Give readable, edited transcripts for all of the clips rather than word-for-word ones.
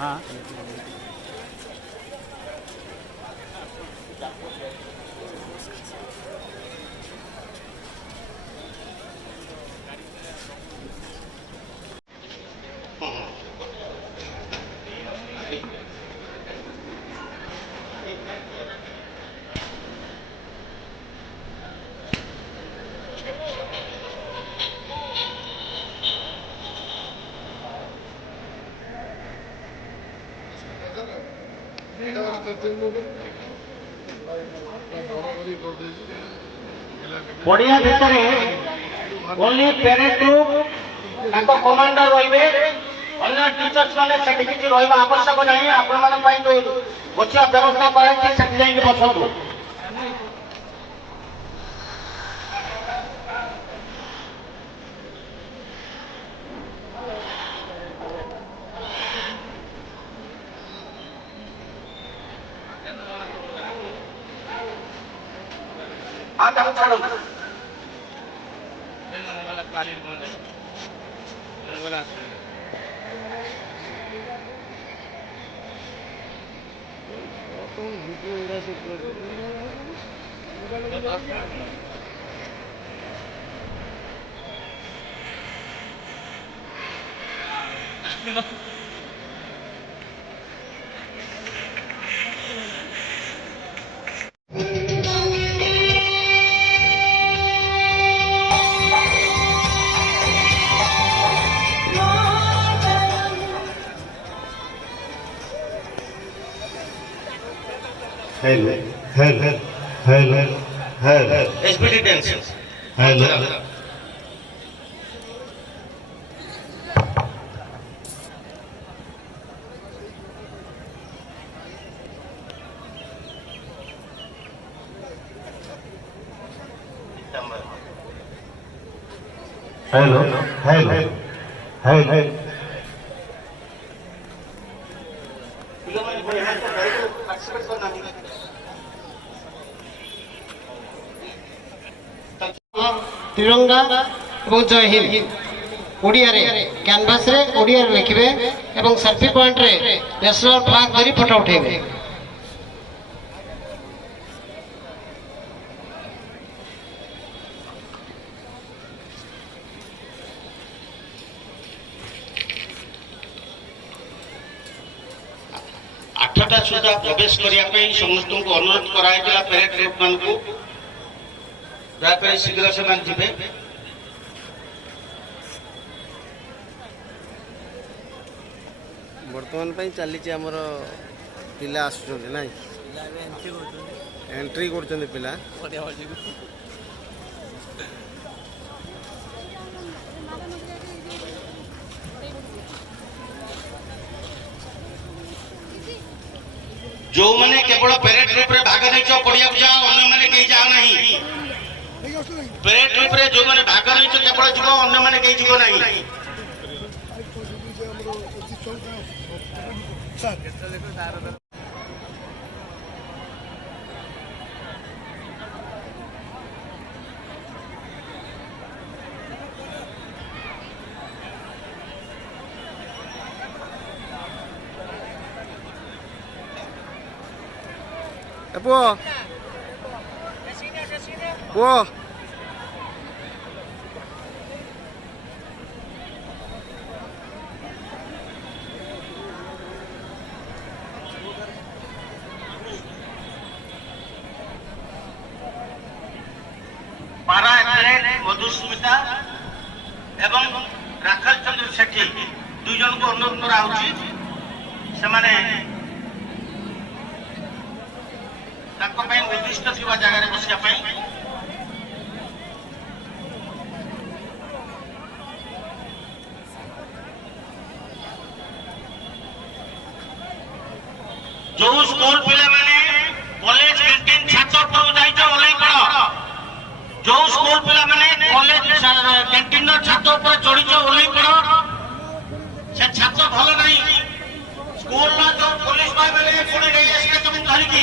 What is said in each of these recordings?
हाँ बढ़िया भितर ओनली पेरेड ग्रुप कमांडर रही अन्य टीचर्स मैंने किसी रहा आवश्यक नहीं आपण जो बसिया व्यवस्था कराई बसतु Hello, hello, hello, hello. SPD tension Hello. Hello, hello, hello. तिरंगा और जय हिंद ओडिया रे कैनवास रे ओडिया रे लिखिबे एवं सेल्फी पॉइंट रे नेशनल फ्लैग धरी फोटो उठेबे। आठटा सुधा प्रवेश करने समस्त को अनुरोध कराइला पेरेड ग्रुप मान को दयाकर शीघ्र से जी बर्तमान चली आमर पिला आसुँच ना एंट्री कर पिला जो मैंने केवल पेरेड ग्रुप रे भाग नहीं पड़िया जाओ अन्य मैंने कहीं जाओ नहीं पेरेड ग्रुप रे जो मैंने भाग नहीं केवल जीव अन्य मैंने कहीं जीव नहीं पुओ पुओ पारा एथलीट मधुस्मिता एवं राखल चंद्र सेठी ଦୁଇ ଜଣଙ୍କୁ ଅନୁରୋଧ କରାହଉଛି ସେମାନେ ତାଙ୍କ ପାଇଁ ନିର୍ଦ୍ଦିଷ୍ଟ ଥିବା ଜାଗାରେ ବସିବା ପାଇଁ। ଯୋଉ ସ୍କୁଲ ପିଲାମାନେ କଲେଜ କ୍ୟାଣ୍ଟିନ ଛାତ ଉପରକୁ ଯାଇଛ ଓହ୍ଲେଇ ପଡ। ଯୋଉ ସ୍କୁଲ ପିଲାମାନେ କଲେଜ କ୍ୟାଣ୍ଟିନର ଛାତ ଉପରେ ଚଢିଛ ଓହ୍ଲେଇ ପଡ। ସେ ଛାତ ଭଲ ନାହିଁ। ସ୍କୁଲର ଯୋଉ ପୋଲିସ ଭାଇମାନେ ପୁଣି ନେଇ ଆସିବେ ତମେ ଧରିକି।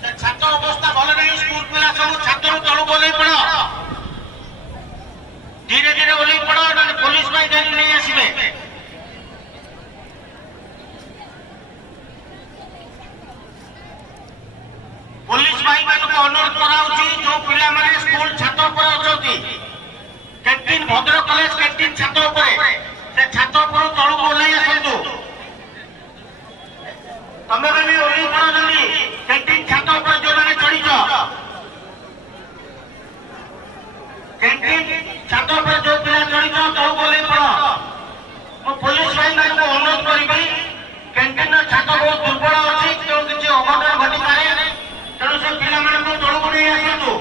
ସେ ଛାତ ଅବସ୍ଥା ଭଲ ନାହିଁ। ସ୍କୁଲ ପିଲା ସବୁ ଛାତରୁ ତଳକୁ ଓହ୍ଲେଇ ପଡ। ଧୀରେ ଧୀରେ ଓହ୍ଲେଇ ପଡ, ନହେଲେ ପୋଲିସ ଭାଇ ଧରି ନେଇ ଆସିବେ। पुलिस भाई मान को अनुरोध कराऊँगी जो पिला माने स्कूल छात पर अछंती कैंटीन भद्रक कॉलेज कैंटीन छात पर से छात पर तळु ओलाई आसंतु। तमे माने ओली पड़ जल्दी कैंटीन छात पर जो माने चढ़ीछ कैंटीन छात पर जो पिला चढ़ीछ तळु ओलाई पड़। मो पुलिस भाई मान को अनुरोध करिबी कैंटीन छात बहुत दुर्बल अछि जो किछि अघटन घटी पारे तेणु से पिला तौक नहीं आसतु।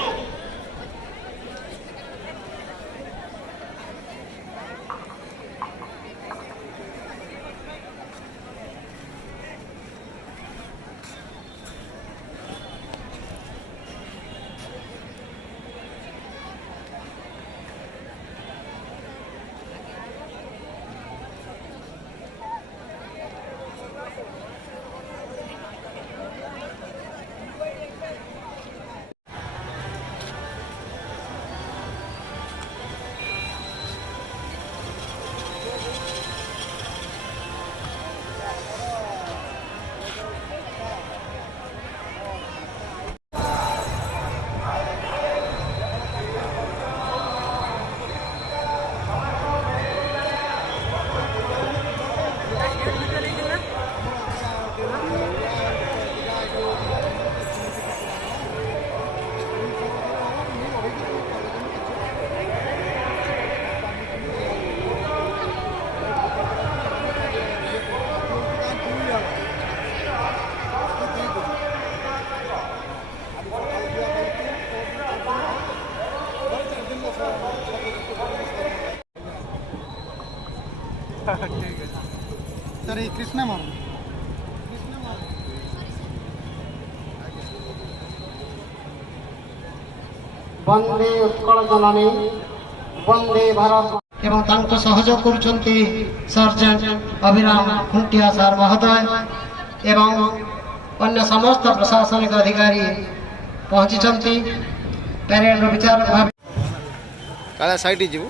सर ये कृष्णा मार वंदे उत्कल जननी वंदे भारत एवं तांको सहयोग करुछंती सर्जेंट अभिराम खुंटिया सर महोदय एवं अन्य समस्त प्रशासनिक अधिकारी पहुंची पैरेड विचार भाव काला साइड जीव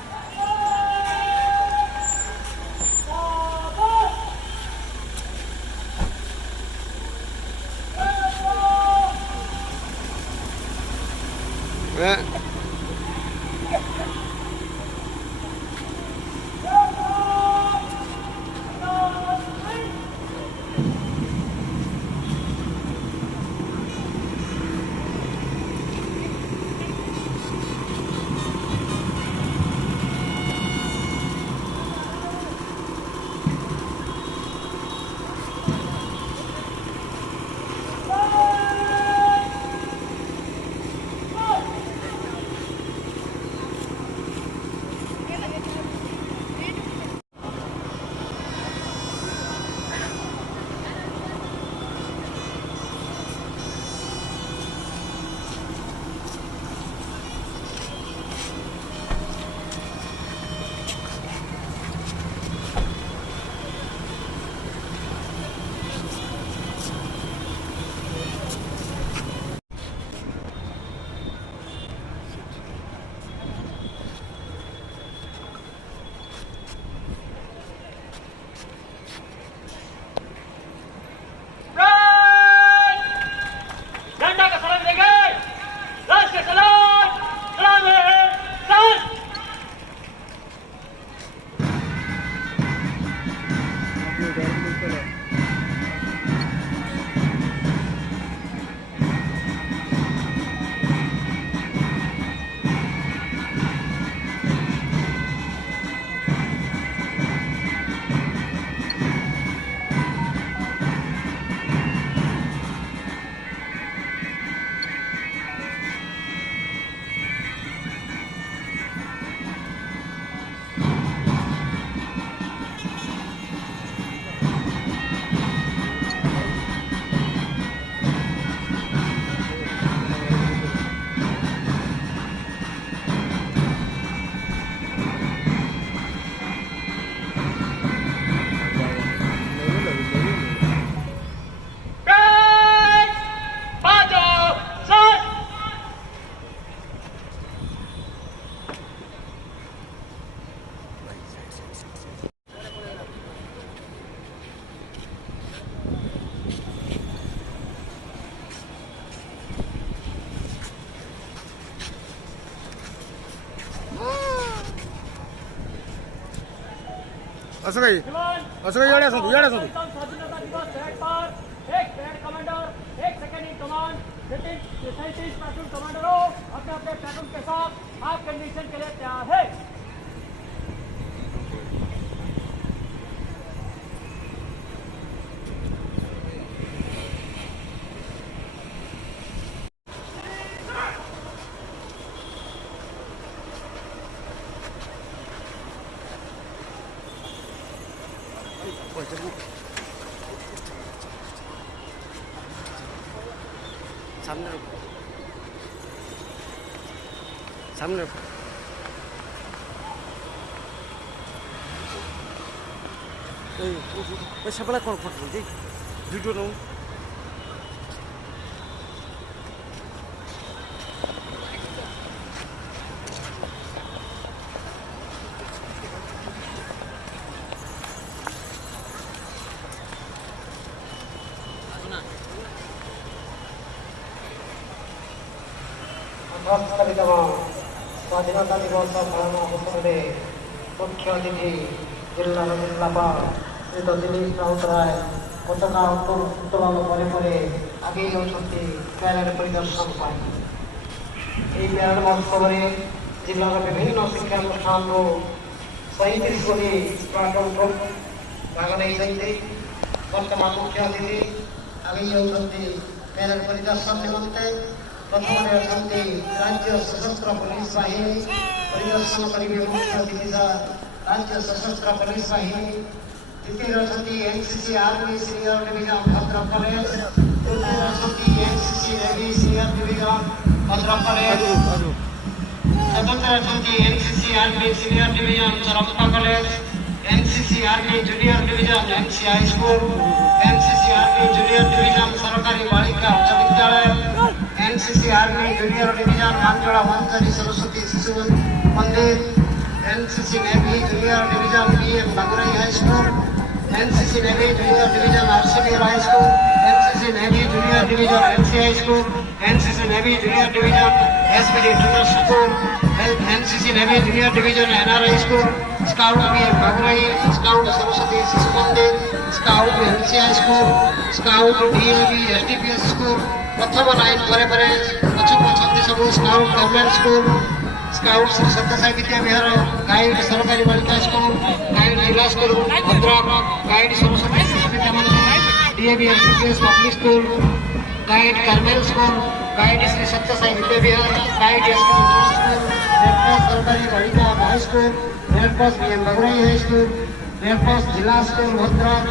ଅଶୋକ ଭାଇ ଇଆଡ଼େ ଆସନ୍ତୁ ଇଆଡ଼େ ଆସନ୍ତୁ। स्वाधीनता दिवस परेड पर एक परेड कमांडर, एक सेकंड इन कमांड, 37 प्लाटून कमांडरों अपने अपने प्लाटून के साथ आप कंडीशन के लिए तैयार है। সামনে রকম সামনে রকম ওই সবলা কোন ফটো বলছি ভিডিও নাও ଅଠସ୍ତରୀତମ ସ୍ୱାଧୀନତା ଦିବସ ପାଳନ ଅବସରରେ ମୁଖ୍ୟ ଅତିଥି ଜିଲ୍ଲାର ଜିଲ୍ଲାପାଳ ଶ୍ରୀ ଦିନେଶ ରାଉତରାୟ ପତାକା ଉତ୍ତୋଳନ ପରେ ପରେ ଆଗେଇ ଯାଉଛନ୍ତି ପ୍ୟାରେଡ୍ ପରିଦର୍ଶନ ପାଇଁ। ଏହି ପ୍ୟାରେଡ୍ ମହୋତ୍ସବରେ ଜିଲ୍ଲାର ବିଭିନ୍ନ ଶିକ୍ଷାନୁଷ୍ଠାନରୁ 37 ଗୋଟି ପ୍ଲାଟୁନ୍ ଭାଗ ନେଇଛନ୍ତି। ବର୍ତ୍ତମାନ ମୁଖ୍ୟ ଅତିଥି ଆଗେଇ ଯାଉଛନ୍ତି ପ୍ୟାରେଡ୍ ପରିଦର୍ଶନ ନିମନ୍ତେ। ପ୍ରଥମରେ ଅଛନ୍ତି ରାଜ୍ୟ ସଶସ୍ତ୍ର ପୋଲିସ ବାହିନୀ ପରିଦର୍ଶନ କରିବେ ମୁଖ୍ୟ ଅତିଥି ରାଜ୍ୟ ସଶସ୍ତ୍ର ପୋଲିସ ବାହିନୀ। ଦ୍ୱିତୀୟରେ ଅଛନ୍ତି NCC army senior division Bhadrak college. ତୃତୀୟରେ ଅଛନ୍ତି NCC navy senior division Bhadrak college. ଚତୁର୍ଥରେ ଅଛନ୍ତି NCC army senior division Charampa college. NCC army junior division NC high school. NCC army junior division ସରକାରୀ ବାଳିକା ଉଚ୍ଚ ବିଦ୍ୟାଳୟ। NCC army junior division Manjoda वंचारी Saraswati Shishu Mandir. NCC navy junior division BM Bagurai high school. NCC navy junior division RCBR high school. NCC navy junior division NC high school. NCC navy junior division SPD international school. NCC navy junior division NRI school. Scout BM Bagurai. Scout Saraswati Shishu Mandir. Scout NC high school. Scout DAV SDPS school. प्रथम line पर पछुअछंती सब scout government school. Scout Shri Sathya Sai Vidya Vihar. Guide सरकारी बालिका school. Guide जिला school Bhadrak. Guide Saraswati Shishu Vidya Mandir. DAV SDPS public school. Guide Carmel school. Guide Shri Sathya Sai Vidya Vihar. Guide SP school. Red Cross सरकारी बालिका high school. Red Cross BM Bagurai high school. Red Cross जिला school Bhadrak.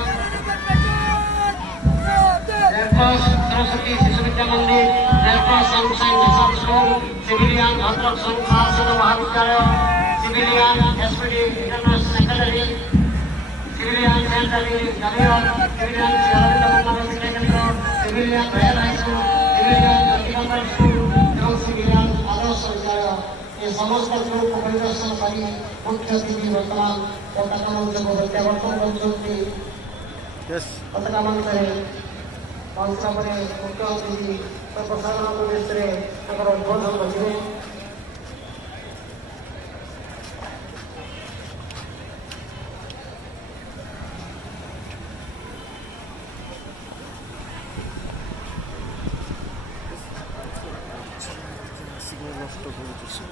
Red Cross Saraswati Shishu Vidya Mandir. Red Cross sunshine mission school. Civilian Bhadrak संस्थान महाविद्यालय। Civilian SPD international secondary. Civilian central Jamia. Civilian secondary. Civilian royal high school. Civilian Jyotiganga school एवं civilian Adarsh Vidyalaya. ये समस्त group परिदर्शन करी मुख्य अतिथि वर्तमान पताका मंच को प्रत्यावर्तन करछन्ति। पताका मंचरे पंचमरे मुख्य अतिथि प्रसारण परिवेशरे ताकर उद्बोधन करिवे। নষ্ট করে দিচ্ছে।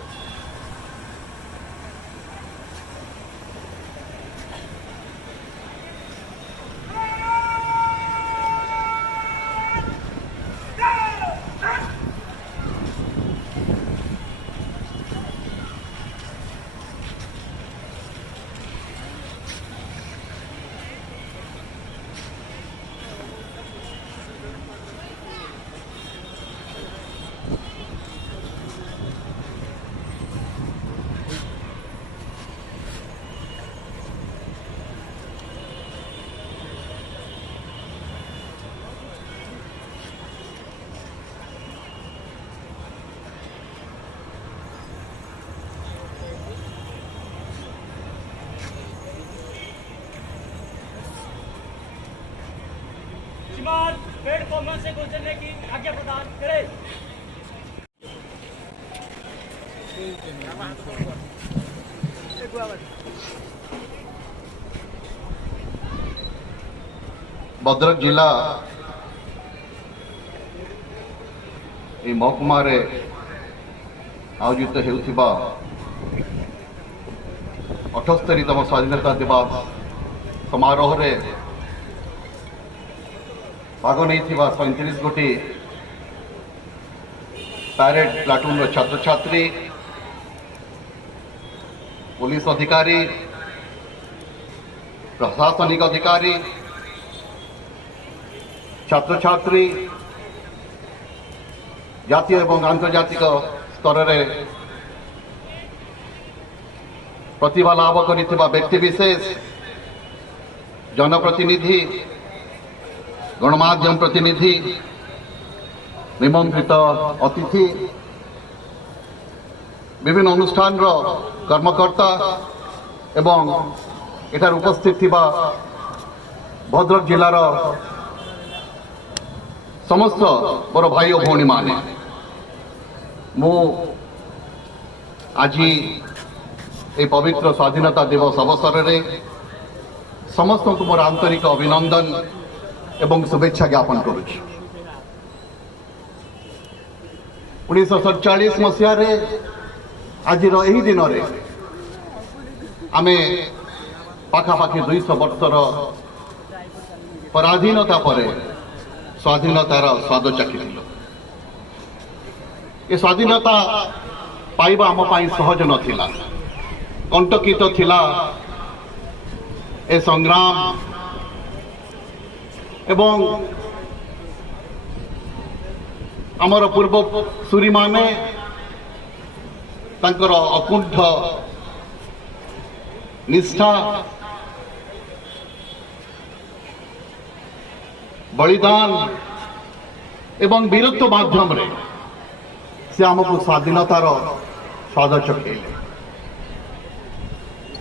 श्रीमान प्लेटफॉर्म से गुजरने की आज्ञा प्रदान करें। भद्रक जिला ये महकुमा आयोजित होता 78तम स्वाधीनता दिवस समारोह रे भाग नहीं 37 गोटी पैरेड प्लाटून छात्र छात्री पुलिस अधिकारी प्रशासनिक अधिकारी छात्र छात्री जातीय एवं आंतर्जातिक स्तर में प्रतिभा लाभ करिथिबा व्यक्ति विशेष जनप्रतिनिधि गणमाध्यम प्रतिनिधि निमंत्रित अतिथि विभिन्न अनुष्ठान कर्मकर्ता एवं एठार उपस्थित थिबा भद्रक जिलार समस्त मोर भाई और भौणी माने मु आज ये पवित्र स्वाधीनता दिवस अवसर में समस्त को मोर आंतरिक अभिनंदन एवं शुभेच्छा ज्ञापन करुच्ची 1947 मसीह आज यही दिन में आम पाखापाखि 200 वर्षर पराधीनता पर स्वाधीनतार स्वाद चाखी ये स्वाधीनता पाइबा आम सहज नथिला कंटकित थिला ए संग्राम एवं आमर पूर्व सूरी माने तांकर अकुंठ निष्ठा बलिदान एवं वीरत्व माध्यम रे से आमको स्वाधीनतार स्वाद चखेले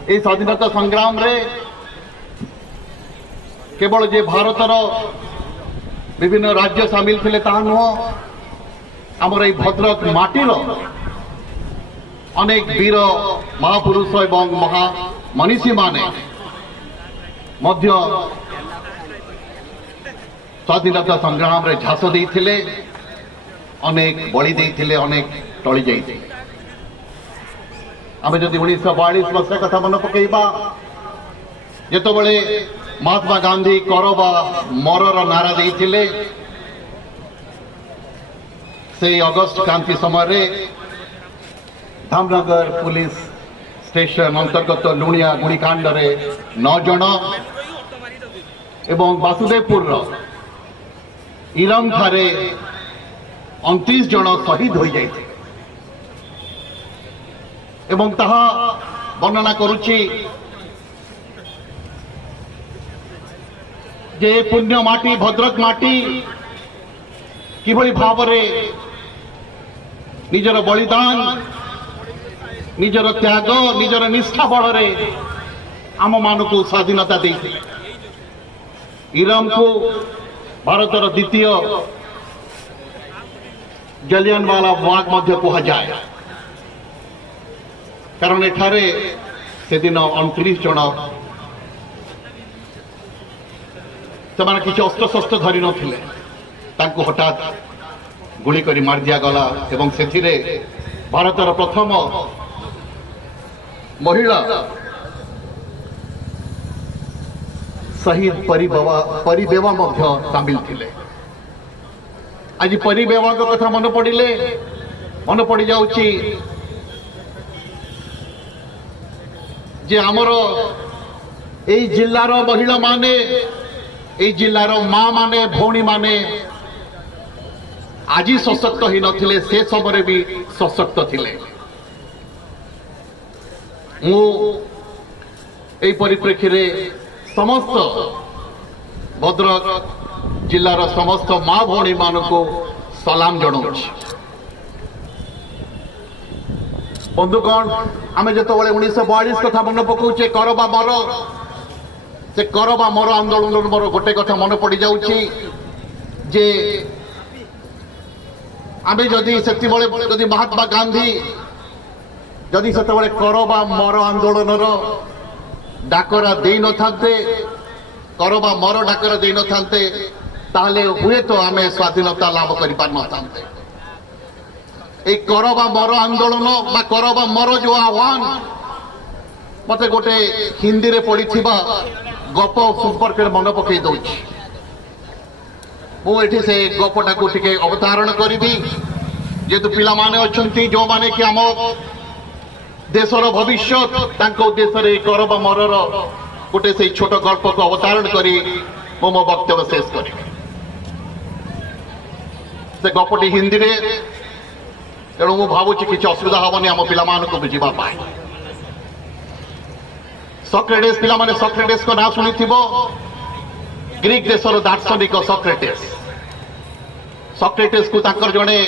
ये स्वाधीनता संग्राम रे केवल जे भारतर विभिन्न राज्य सामिल थे ता नुह आमर ये भद्रक माटीर अनेक वीर महापुरुष एवं महामनीषी माने मध्य स्वाधीनता संग्राम रे झास देइथिले अनेक बलि देइथिले अनेक टळी जाइथिले आमे जदि 1942 मसीहा कथा मन पकेइबा जेतबेले महात्मा गांधी करबा मरर नारा देइथिले से अगस्त क्रांति समय धामनगर पुलिस स्टेशन अंतर्गत लुणिया गुड़ीकांड रे 9 जन एवं वासुदेवपुर इरम ठारे 29 जन शहीद हो जाते एवं ताहा वर्णना करुच्ची जे पुण्य माटी भद्रक माटी किभली भाव रे निजर बलिदान निजर त्याग निजर निष्ठा बल रे आम मान को स्वाधीनता देते इरम को भारतर द्वितीय जलियानवाला बाग मध्य कह जाए कारण एठारे से दिन 29 जन से किसी अस्त्र शस्त्र धरी नथिले तांको हठात गुली करी मार दिया गला एवं सेथिरे भारतर प्रथम महिला शहीद परिबेवा मध्य सामिल थिले आज परिबेवा कथा मन पड़िले मन पड़ जाउची जे आमर ए जिल्लार महिला माने ए जिल्लार माँ माने भौणी माने आज सशक्त ही नथिले से समय भी सशक्त थिले मु ए परिप्रेक्षी रे समस्त भद्रक जिल्लार समस्त माँ भौणी मानक सलाम जनाऊँ बंधुगण आम जो 1942 कथा मन पकाउे करबा मर से करबा मर आंदोलन मोर गोटे कथा मन पड़ जाउची जे आम जदि से महात्मा गांधी जदि से करबा मर आंदोलन डाकरा दे न कर बा मर डाकर दे न थांते ताहले हुए तो आमे स्वाधीनता लाभ करि पार न थांते ए कर बा मर आंदोलन बा कर बा मर जो आह्वान मते गोटे हिंदी रे पड़ी थिबा गप संपर्क मन पकई दउछि मु एठी से गपटा को टिके अवतारण करिबी जेतु पिला माने अछंती जो माने कि हम देशर भविष्य तांको उद्देश्य रे कर बा मरर गोटे से छोट गल्प को अवतारण करी मो मो वक्तव्य शेष करी से गपटी हिंदी रे तेणु मु भावुची किसी असुविधा हेनी आम पिला बुझा पाए सॉक्रेटिस पिला माने सॉक्रेटिस को ना शुणी ग्रीक देशर दार्शनिक सॉक्रेटिस को तांकर जड़े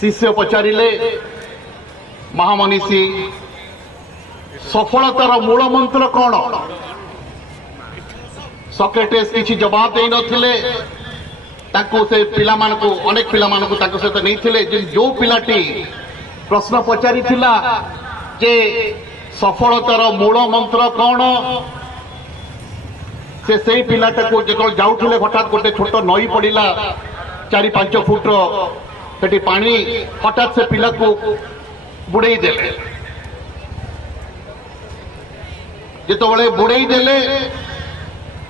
शिष्य पचारिले महामनीषी सफलतार मूल मंत्र कौन सॉक्रेटिस किसी जवाब दे नथिले ताको से पिला मान को अनेक पिला मान को ताको सहित नहीं थिले जो पिलाटी प्रश्न पचारि थिला जे सफलतार मूल मंत्र कौन से पिलाटा को जो जाऊले हठात गोटे छोट नई पड़ा 4-5 फुट से पानी हठात से पिला को बुड़े देले जिते बुड़े देले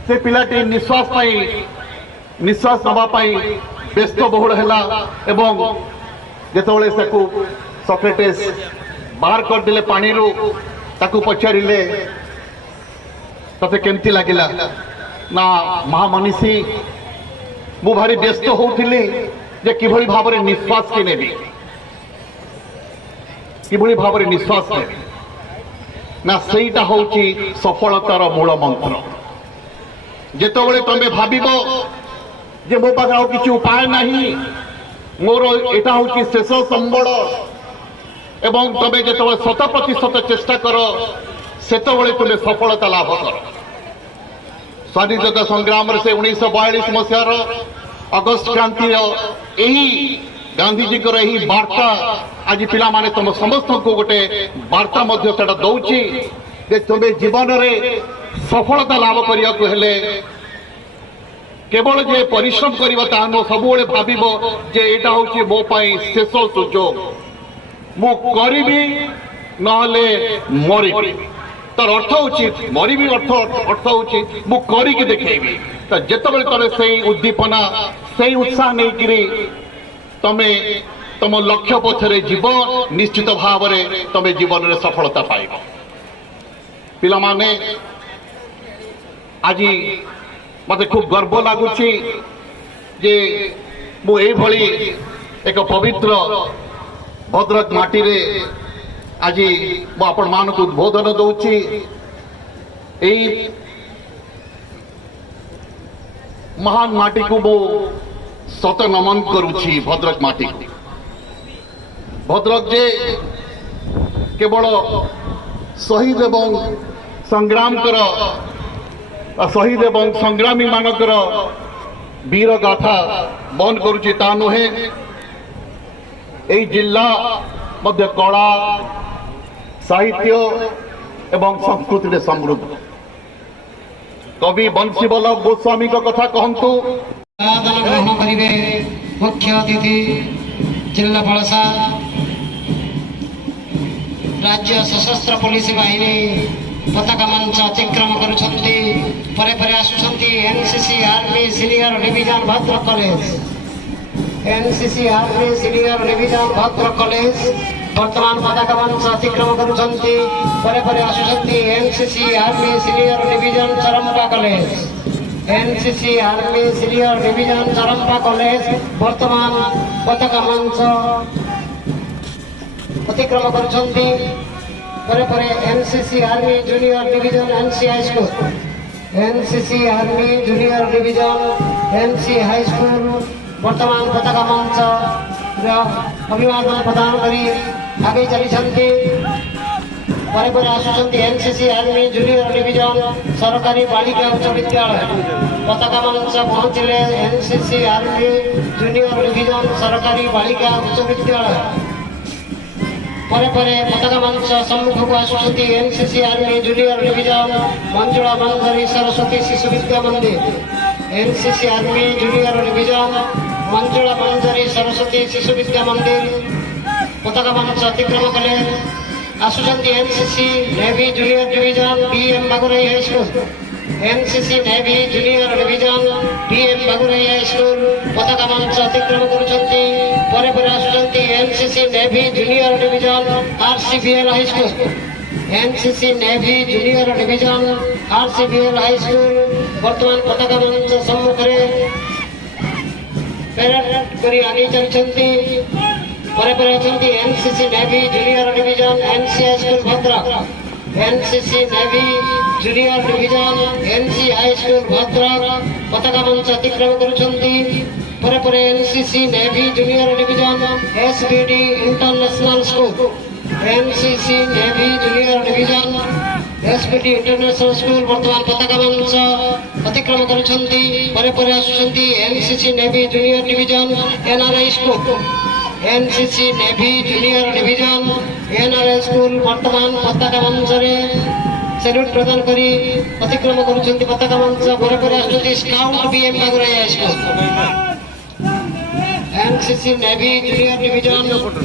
से पिलाटी निश्वास नवाई व्यस्त बहुल है जिते सॉक्रेटिस बाहर करदे पानी रू ताकू पचारे तते केमती लगिला ना महामनीषी मु भारी व्यस्त होउथिली जे किभଳି भाबरे निश्वास के नेबी किभଳି भाबरे निश्वास नेबी ना सेटा होउची सफलतार मूल मंत्र जेतबेले तमे भाबिबो जे मो पाखे आउ किछि उपाय नाही मोर एटा होउची शेष संबल एवं तमे जेतबेले 100% चेष्टा करो सेतबेले तुमे सफलता लाभ कर स्वाधीनता संग्राम से 1942 मसीहार अगस्त क्रांति यही गांधीजी को यही वार्ता आज पिला माने तुम समस्त को गोटे वार्ता मध्य सेटा दउची जे तुमे जीवन रे सफलता लाभ करिया को हेले केवल जे परिश्रम करिबा ता न सबुले भाबिबो जे एटा होची मो पई शेष सुजोग मु करिबी नहले मरिबी तार अर्थ होची मरिबी अर्थ होची मु करिके देखैबी त जेतबेले तमे सेही उद्दीपना सेही उत्साह नै किरी तमे तम लक्ष्य पथरे जीव निश्चित भाव में तमे जीवन में सफलता पाइब पिला माने आज मते खूब गर्व लगुची जे मु एई भली एक पवित्र भद्रक माटी रे आज मु आपण मान को उद्बोधन दउची एई महान माटी को मु सत नमन करुची भद्रक माटी को भद्रक जे केवल शहीद एवं संग्राम कर शहीद एवं संग्रामी मानकर वीर गाथा बंद करुची ता नुहे एई जिल्ला मध्य कला साहित्य एवं संस्कृति रे समृद्ध कवि बंशी बल्लभ गोस्वामी का कथा कहंतु ग्रहण करेंगे मुख्य अतिथि जिलापाल साहब राज्य सशस्त्र पुलिस बाहिनी पताका मंच अतिक्रम कर NCC army senior division Bhadrak college NCC army senior division Bhadrak college वर्तमान पताका मंच अतिक्रम कर NCC army senior division Charampa college NCC army senior division Charampa college वर्तमान पताका मंच अतिक्रम कर NCC army junior division NC high school NCC army junior division NC high school वर्तमान पताका मंच अभिवादन प्रदान करी आगे चली एनसीसी आर्मी जूनियर डिविजन सरकारी बालिका उच्च विद्यालय पताका मंच पहुंचले एनसीसी आर्मी जूनियर डिविजन सरकारी बालिका उच्च विद्यालय ପରେ ପରେ ପତାକା ମଞ୍ଚ ସମ୍ମୁଖକୁ ଆସୁଛନ୍ତି NCC army junior division Manjula Bandhari Saraswati Shishu Vidya Mandir. NCC army junior division Manjula Bandhari Saraswati Shishu Vidya Mandir ପତାକା ମଞ୍ଚ ଅତିକ୍ରମ କଲେ। ଆସୁଛନ୍ତି NCC navy junior division BM Bagurai high school. NCC navy junior division BM Bagurai high school पताका मंच अतिक्रम करुछंती। परे परे आसुछंती NCC navy junior division RCBL high school. NCC navy junior division RCBL high school वर्तमान पताका मंच सम्मुखरे पेरेड करी आगे चलछंती। परे परे अछंती NCC navy junior division NC high school Bhadrak. NCC navy junior division NC high school Bhadrak पताका मंच अतिक्रम करुछंती। परे परे NCC navy junior division SBD international school. NCC navy junior division SBD international school वर्तमान पताका मंच अतिक्रम करुछंती। परे परे आसुछंती NCC navy junior division NRI school. NCC navy junior division NRI school वर्तमान पताका मंच रे सैल्यूट प्रदान करी अतिक्रम करुछंती पताका मंच। परे परे आसुछंती scout BM Bagurai high school. NCC navy junior division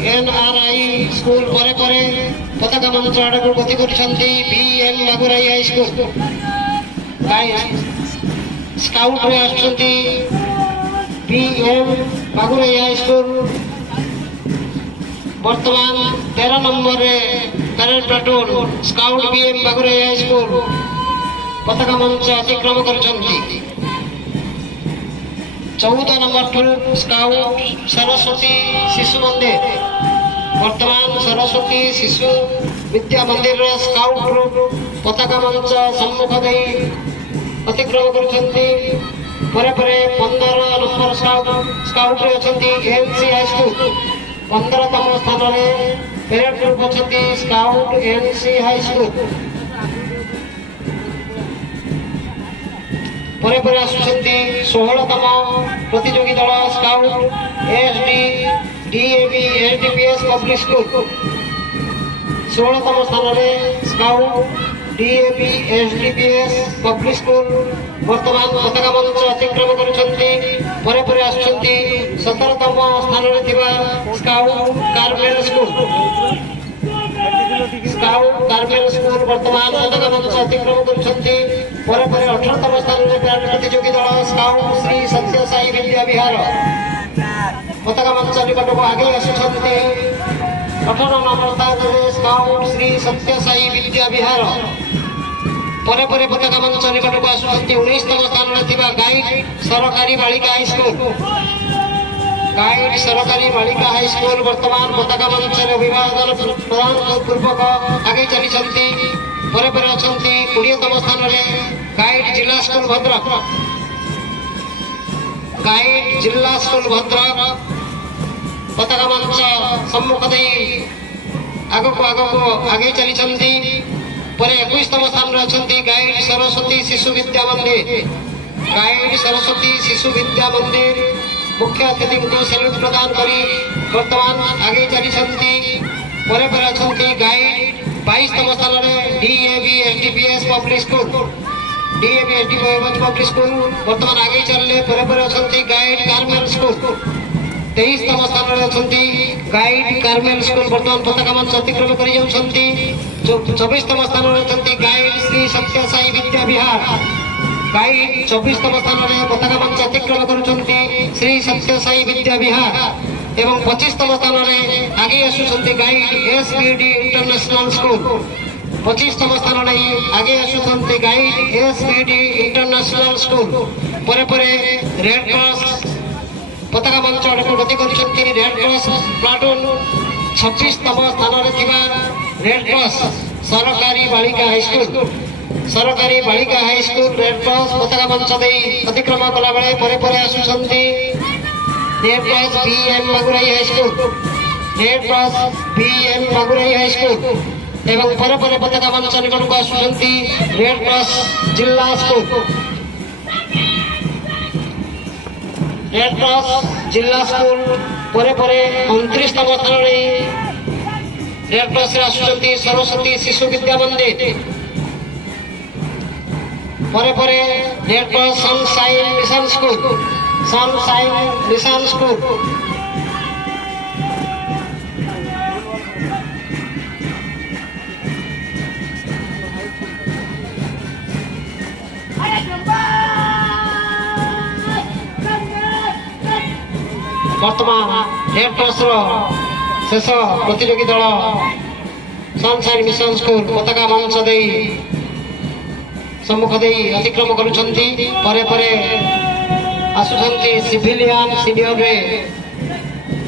NRI school परे परे पताका मंच आड़कू गति करुछंती बीएम बागुराई हाईस्कूल। स्काउट रे आसुछंती बीएम बागुराई हाईस्कूल वर्तमान 13 number parade platoon scout BM Bagurai high school पताका मंच अतिक्रम करुछंती। 14 number troop scout Saraswati Shishu Mandir वर्तमान सरस्वती शिशु विद्या मंदिर स्काउट ट्रुप पताका मंच सम्मुख दे अतिक्रम करुछंती। परे परे 15 नंबर स्काउट रे अछंती एनसी हाईस्कूल। 15तम स्थान में पेरेड ग्रुप अछंती स्काउट एनसी हाईस्कूल। परे परे आसुछंती 16तम प्रतियोगी दल scout SD DAV SDPS public school. 16तम स्थान में scout DAV SDPS public school वर्तमान पताका मंच अतिक्रम करुछंती। परे परे आसुछंती 17तम स्थान में थिबा scout Carmel school. Scout Carmel school वर्तमान पताका मंच अतिक्रम करुछंती। परे परे 18तम स्थान में प्रतियोगी दल स्काउट श्री सत्य साई विद्या विहार पताका मंच निकटକୁ आगे आसुछंती। 18 नंबर स्थान में स्काउट श्री सत्य साई विद्या विहार परे परे पताका मंच निकटକୁ आसुछंती। 19तम स्थान में थिबा गाइड सरकारी बालिका हाई स्कूल। गाइड सरकारी बालिका हाई स्कूल वर्तमान पताका मंच रे अभिवादन प्रदान पूर्वक आगे चलीछंती। परे परे अछंती 20तम स्थान रे गाइड जिला स्कूल भद्रक। गाइड जिला स्कूल भद्रक पताका मंच सम्मुख दे आगको आगे चलीछंती। परे 21तम स्थान रे अछंती गाइड सरस्वती शिशु विद्या मंदिर। गाइड सरस्वती शिशु विद्या मंदिर मुख्य अतिथि को सैल्यूट प्रदान करी वर्तमान आगे चलीछंती। परे परे अछंती गाइड 22तम स्थान रे DAB SDPS public school. DAB SDPS public school वर्तमान आगे चलले। परे परे अछंती गाइड कार्मेल स्कूल। 23तम स्थान रे अछंती गाइड कार्मेल स्कूल वर्तमान पताका मंच अतिक्रम करि जाउछंती। 24तम स्थान रे अछंती गाइड श्री सत्य साई विद्या विहार। गाइड 24तम स्थान में पताका मंच अतिक्रम करुछंती श्री सत्य साई विद्या विहार एवं 25तम स्थान में आगे आसुछंती गाइड एसबीडी इंटरनेशनल स्कूल। 25तम स्थान में आगे आसुछंती गाइड एसबीडी इंटरनेशनल स्कूल। परे परे रेड क्रॉस पताका मंच आड़कू गति करुछंती। रेड क्रॉस प्लाटून 26तम स्थान में थिबा रेड क्रॉस सरकारी बालिका हाई स्कूल। सरकारी बालिका हाई स्कूल रेड क्रॉस पताका मंच दे अतिक्रम कला बेले परे परे आसुछंती red cross BM Bagurai high school. Red cross BM Bagurai high school एवं परे परे पताका मंच निकटକୁ आसुछंती red cross Zilla school. Red cross Zilla school परे परे 29तम स्थान रे रेड क्रॉस रे आसुचंती सरस्वती शिशु विद्या मंदिर परे परे red cross sunshine mission school वर्तमान रेड क्रॉस शेष प्रतियोगी दल सनशाइन मिशन स्कूल पताका मंच दे सम्मुख दे अतिक्रम करुछंती परे परे आसुछंती सिविलियन सीनियर रे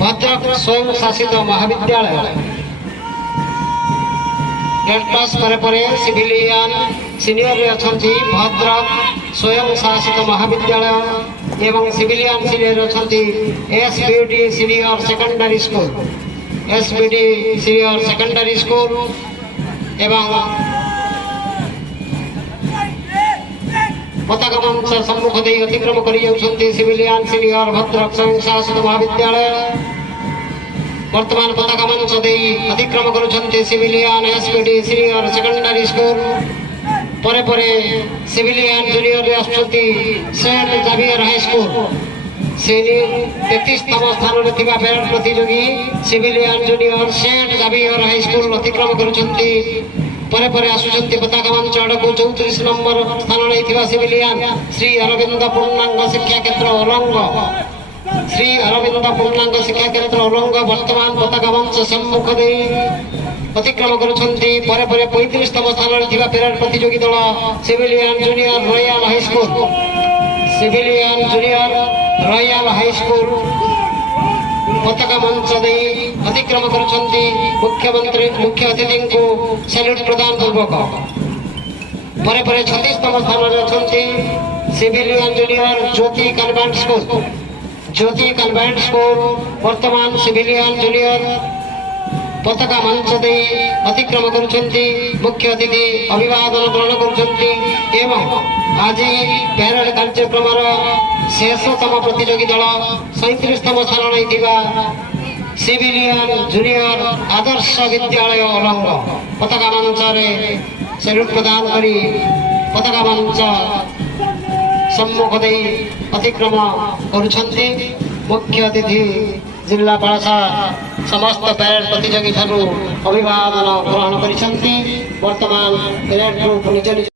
भद्रक स्वयं शासित महाविद्यालय रेड क्रॉस परे परे सिविलियन सीनियर रे अछंती भद्रक स्वयं शासित महाविद्यालय एवं सिविलियन सीनियर अछंती एसबीडी सीनियर सेकेंडरी स्कूल एवं पताका मंच सम्मुख दे अतिक्रम कर सिविलियन सीनियर भद्रक स्वयं शासित महाविद्यालय वर्तमान पताका मंच दे अतिक्रम कर civilian SBD senior secondary school परे परे सिविलियन जूनियर रे आछंती सेंट जावियर हाई स्कूल 33तम स्थान रे थिबा पैरेड प्रतियोगी civilian junior saint Xavier high school अतिक्रम करुछंती परे परे आसुछंती पताका मंच आडको 34 नंबर स्थान रे थिबा सिविलियन श्री अरविंद पूर्णांग शिक्षा केंद्र ओरंग वर्तमान पताका मंच सम्मुख दे अतिक्रम करुछंती परे परे 35तम स्थान रे थिबा पैरेड प्रतियोगी दल civilian junior royal high school पताका मंच दे अतिक्रम करुछंती मुख्य अतिथि को सैल्यूट प्रदान पूर्वक परे परे 36तम स्थान रे अछंती सिविलियन जूनियर ज्योति कन्वेंट स्कूल वर्तमान सिविलियन जूनियर पताका मंच दे अतिक्रम करुछंती मुख्य अतिथि अभिवादन ग्रहण करुछंती एवं आज पैरेड कार्यक्रम शेषतम प्रतियोगी दल 37तम स्थान रही civilian junior Adarsh Vidyalaya orang पताका मंच रे सैल्यूट प्रदान करी पताका मंच सम्मुख दे अतिक्रम करुछंती मुख्य अतिथि जिल्लापाल समस्त पैरेड प्रतियोगी ठारू अभिवादन ग्रहण करिसंती वर्तमान पैरेड ग्रुप निज निज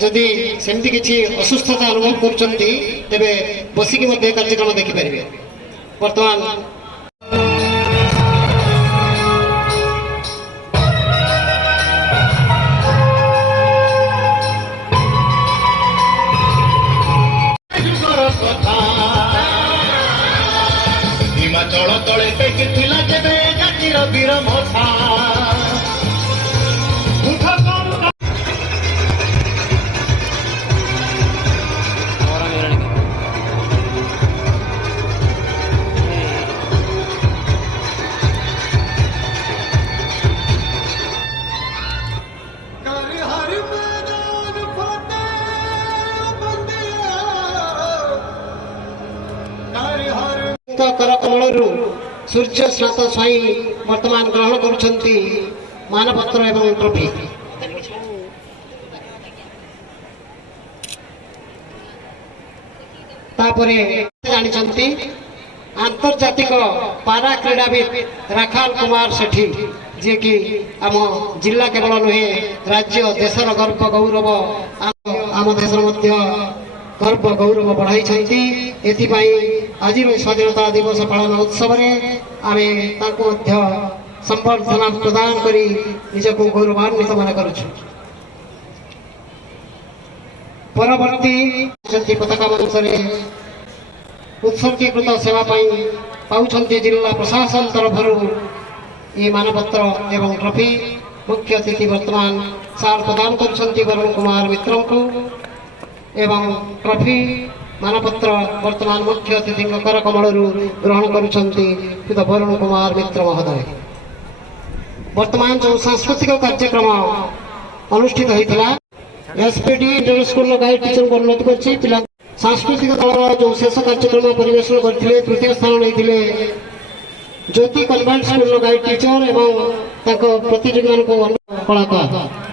जदि सेमती किसी असुस्थता अनुभव करते तेरे बसिकी कार्यक्रम देखिपारे वर्तमान हिमाचल तले देखिला जेबे जातिर वीर मथा करकमल सूर्य स्नात स्वाई वर्तमान ग्रहण करुछंती मानपत्र एवं ट्रॉफी तापरे जानिछंती आंतर्जातिक पारा क्रीड़ाविद राखाल कुमार सेठी जे कि आम जिला केवल नुहे राज्य देशर गर्व गौरव आम देशर मध्य गर्व गौरव बढ़ाई आज स्वाधीनता दिवस पालन उत्सव आम संबर्धना प्रदान कर निजक गौरवान्वित मन करुछु। परवर्ती पताका मंच उत्सर्गीकृत सेवा पाउछंती जिला प्रशासन तरफ ये मानपत्र एवं ट्रॉफी मुख्य अतिथि वर्तमान सार प्रदान करुछंती वरुण कुमार मित्र को एवं ट्रॉफी मानपत्र वर्तमान मुख्य अतिथि करकमल ग्रहण करुँच वरुण कुमार मित्र महोदय। वर्तमान जो सांस्कृतिक कार्यक्रम अनुष्ठित होता SPD inter school guide teacher को अनुरोध कर सांस्कृतिक दल जो शेष कार्यक्रम परिवेशन करते तृतीय स्थान नहीं ज्योति कन्वेंट स्कूल गाइड टीचर एवं प्रतियोगी कलाकार